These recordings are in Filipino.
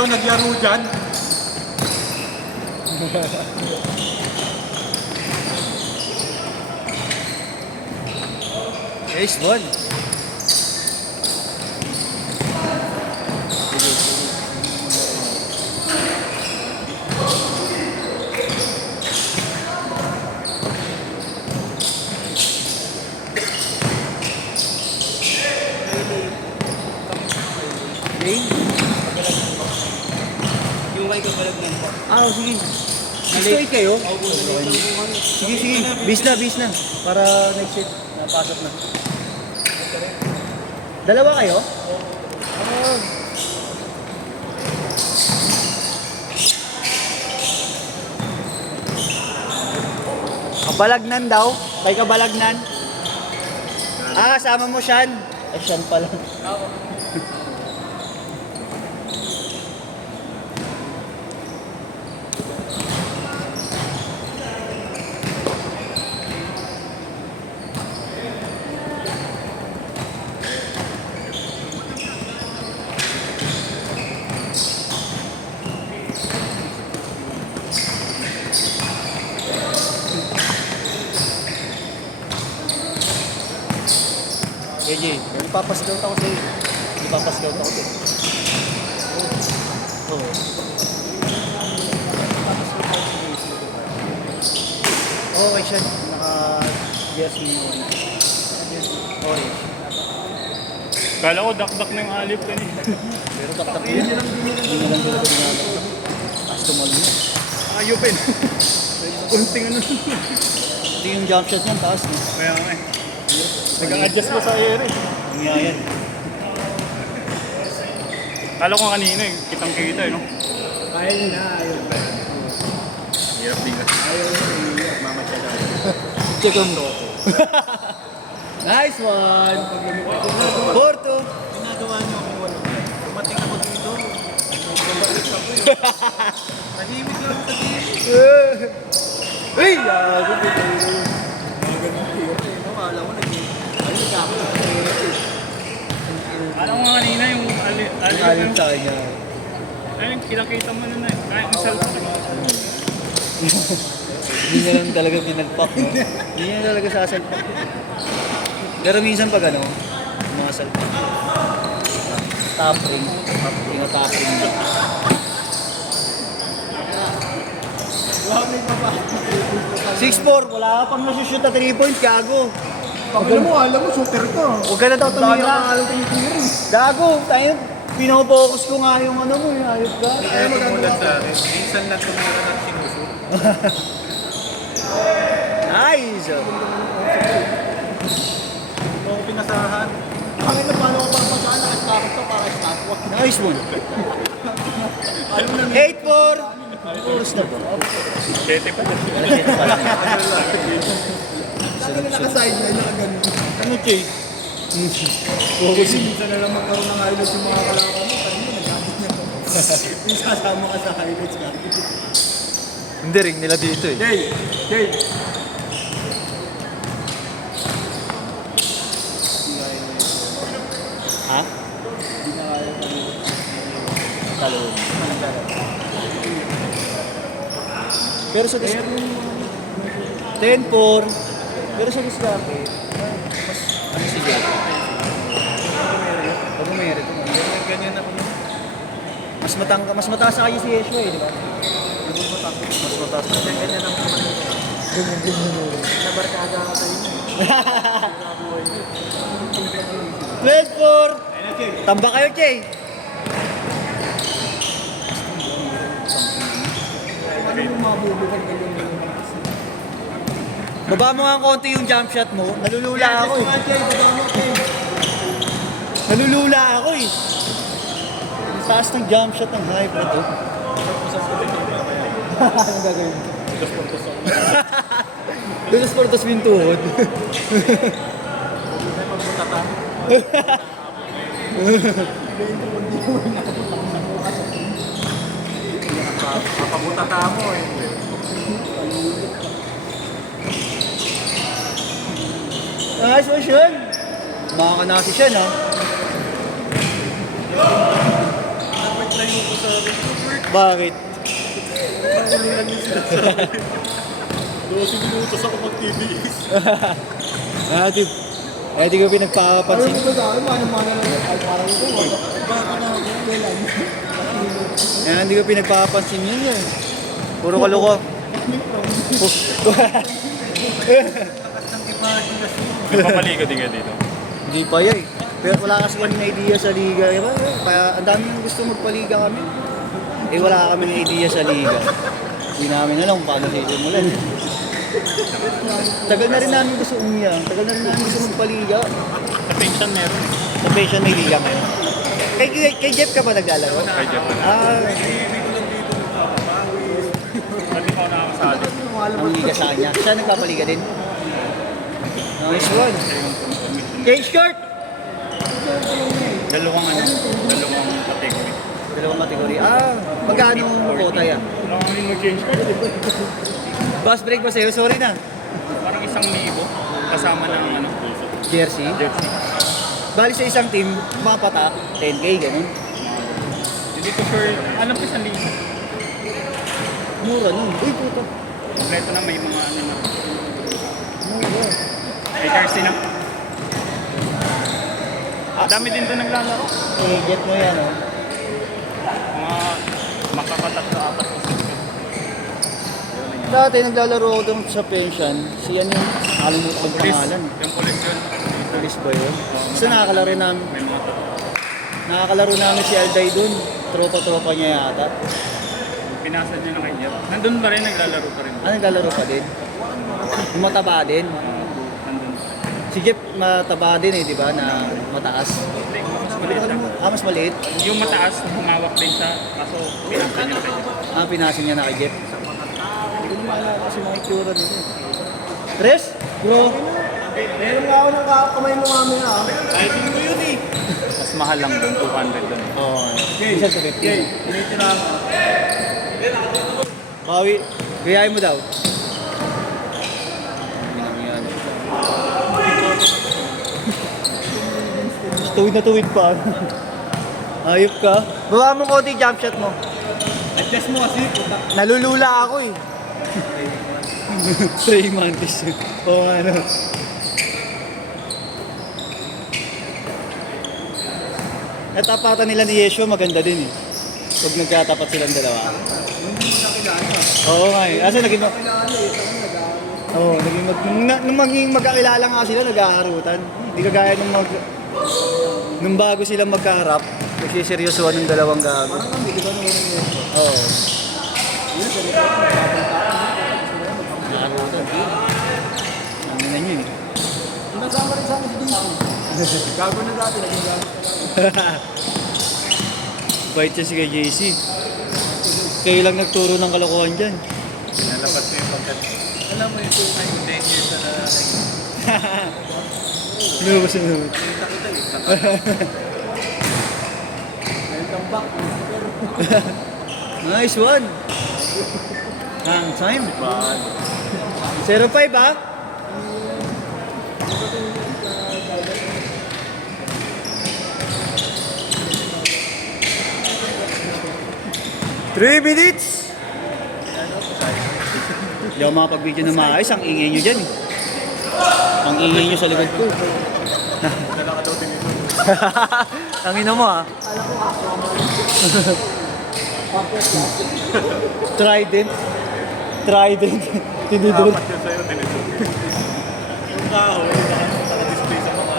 ikaw nagyaro dyan. Ace 1. Yung way ko palag yan po. Ah, sige. Stay kayo? Sige, sige. Bis na. Para next set. Napasok na. Dalawa kayo? Ah. Kabalagnan daw? Kay kabalagnan? Ah, sama mo Sean. Ay, Sean pala. AJ, ipapascout ako sa'yo. Ipapascout ako sa'yo. Oo. Okay siya. Naka-jersey mo. Orange. Kala ko dakdak na yung alip kanina. Pero taktak yun. Hindi na lang talaga dinadaktak. Customer mo. Ayupin. Kunting ano. Ito yung jump shot niyan, taas. No? Kaya nga eh. Nag-a-adjust pa sa air eh. Ang yan. Kala ko kanina eh. Kitang-kita eh no. Kaya nyo na, ayun. Hirap bigas. Ayaw nyo na, mamatyaga. Check on to. Nice one! 4-2. Ginagawa nyo ako wala. Dumating ako dito. Bumalik ako yun. Tahimik lang sa team. Uy! Yago po tayo. Akala ko nag-ako. Kala ko nga kanina yung alip. Alim sa kanya. Ayun, kinakita mo na eh. Kahit ang salta. Hindi niya lang talaga pinagpak, no? Hindi niya talaga sasalpak. Pero minsan pag ano, mga salpak. Top ring. Yung top ring na. Wala may baba. 6-4, wala ka pang nasushoot na 3 points, gago. Alam mo, shooter ko. Huwag ka na daw tumira. Gago, tayo, pinopokus ko nga yung ano mo, yung ayos ka. Kaya magagawa sa akin. Minsan lang tumira ng sinusur. Nice! Ito ako pinasahan. Bakit na paano ko papasahan? Nakastaff to para stopwatch. Nice one. 8-4. Puros na po. Sete pa. Lagi na naka-sideline, naka-ganun. Ano, Jay? Kasi minsan na lang magkaroon ng highlights yung mga kalaban mo. Kanina, nag-gamit niya po. Yung sasama ka sa highlights ka. Hindi ring nila dito eh. Jay! Ha? Talo. Pero sa dis... 10-4. Pero sa diskarte, mas ano si Jay? Pag umayari ito, Ganyan ako. mas mataas sa kayo si Yeshua eh, di ba? Mas mataas na siya. Ganyan ang kumano. Nabarkada ka tayo. 12-4. Tamba kayo, Jay. Ano yung mabubukal ka yung Baba mo nga konti yung jump shot mo. Nalulula ako eh. Nalulula ako eh. Ang taas ng jump shot ng hybrid oh. Anong gagawin mo? Dos portos pintuhod. Papabutata mo eh. Nice one, Sean. Makakanasi siya, no? mo ko sa akin. Bakit? Mahuli lang yung sinasabi. 12 minutos ako mag-TBS. Di, di ko pinagpapansin. Bago na ako. Di ko pinagpapansin yun yan. Puro kaloko. Nagpapaligo din kayo dito. Hindi pa yan. Pero wala kasi kami idea sa liga. Diba? Kaya ang dami yung gusto magpaliga kami. Wala kami idea sa liga. Hindi namin alam kung paano sisimulan. Tagal na rin namin gusto umiya. Tagal na rin namin gusto magpaliga. Sa pension meron. Sa pension may liga ngayon. Kay Jeff ka ba naglalaro? Kay Jeff. Ba't ikaw nakakasali? Ang liga sa kanya. Siya nagpapaliga din. Nice one. Change court! Dalawang category. Dalawang kategory. Magkano ang quota yan? Wala kang mag-change card. Bus break ba sa'yo? Sorry na. Parang 1,000 kasama ng Jersey. jersey. Bali sa isang team, mapata, 10K, ganun. Hindi ko sure. Alam ko 1,000. Mura nun. Uy, puta. Kompleto na may mga na. Mura. May jersey na. Dami din doon naglalaro. Get mo yan, oh. Mga makakatatlo apat o Dati naglalaro ako doon sa pension. Si yan yung nakalimutan ng pangalan. Yung police yun. Police ba yun? Kasi nakakalaro namin. May mga to. Nakakalaro namin si Alday doon. Tropa-tropa niya yata. Pinasa niya na kay Jeff. Nandun pa rin, naglalaro pa rin. Naglalaro pa din? Yung mataba din? Nandun. Si Jeff mataba din di ba? Na mataas. Mas maliit lang. Mas maliit? Yung mataas, humawak din siya. Kaso, pinasa niya kay Jeff. Pinasin niya na kay Jeff. Hindi ko naman alam kasi mga itsura nila. Tres? Bro? Meron nga ako ng kamay mo mamaya. Kahit mo yun eh. Mas mahal lang doon, 200 doon. Oo. Isa sa 50. Tinitira ako. Bawi. Gayahin mo daw. Yan. Tuwid na tuwid pa. Ayop ka. Baba mo konti jump shot mo. Adjust mo kasi. Nalulula ako eh. Trey Mantis. Oo ano. Natapatan nila ni Yeshua maganda din eh. Pag nagkatapat silang dalawa. Oo nga eh. Asa naging... Oo, naging nung maging magkakilala nga sila, naghaharutan. Hindi kagaya nung bago silang magkaharap, nagsiseryosohan ng dalawang gago. Oo. Nakaharutan. Ano na yun eh. Nasama rin sa akin si Jason. Gago na dati, naging gago. Bait siya si kay JC. Kayo lang nagturo ng kalokohan dyan. Nalabas mo yung pagkat. Alam mo yung 2 times 10 years na Lumabas na naman. welcome back. Nice one. Ang time. 05 ah. Three minutes! Hindi ako makapag-video na maayos. Ang ingay nyo dyan. Ang ingay nyo sa likod ko. Ang ina mo ah. Trident. Trident. Tinidor. Dapat yun sa'yo, tinisog. Yung kahoy, naka-display sa mga...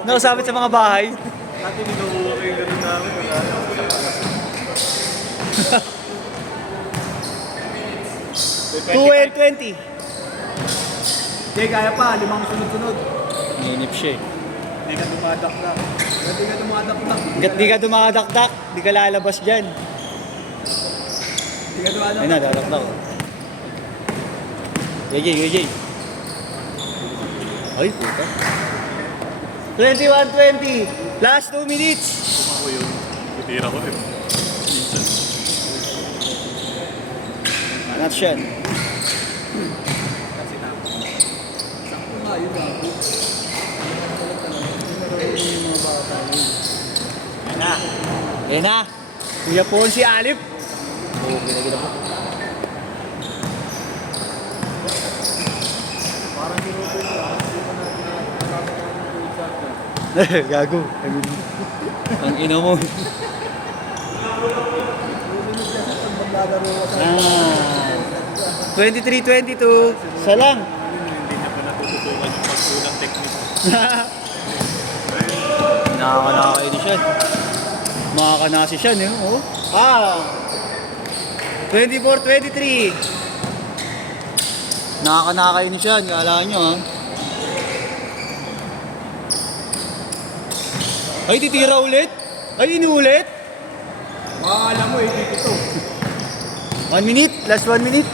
Nausapit sa mga bahay. Dati ninubuha ko yung gano'n namin. 2 and 20. Hindi, kaya pa. 5 sunod-sunod. Ninip siya eh. Hindi ka dumadakdak. Hindi ka dumadakdak. Hanggat di ka dumadakdak, di ka lalabas dyan. Hindi ka dumadakdak. Ay na, dadakdak. YJ. Ay, puta. 21-20. Last 2 minutes. Ako yun. Itira ko rin. Minsan. Not siya. Sakto nga, yun nga. Ayan na. Kuya po si Alip. Oo, ginagina po. Parang di Ruben lang. Hindi ko na Gago. Ang ina mo. maglalaro ka sa 23-22. Isa lang. Hindi na pa natututukan yung pagkulang technique. Nakakanakainis yan. Makakanasi siya, eh. Oh. 24-23. Nakakanakainis yan. Kala nyo, ha? Ay, titira ulit? Ay, inulit? Makakala mo, dito to. 1 minute. Last 1 minute.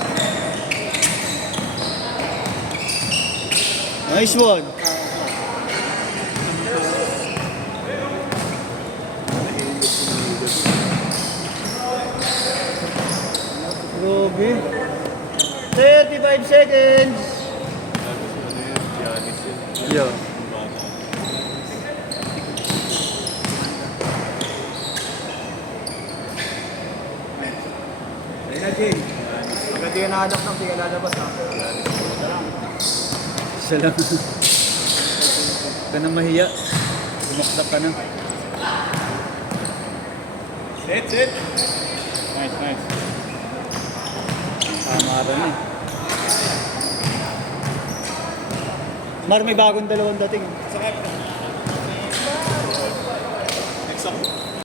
Nice one. Grabe. 35 seconds. Yeah. Ayun na, Jay. Pagka di ka nahanap ng di ka lalabas, ha? Isa lang. Huwag ka na mahiya. Bumakdak ka na. Set. Nice, nice. Tama rin eh. Mar, may bagong dalawang dating. Next up.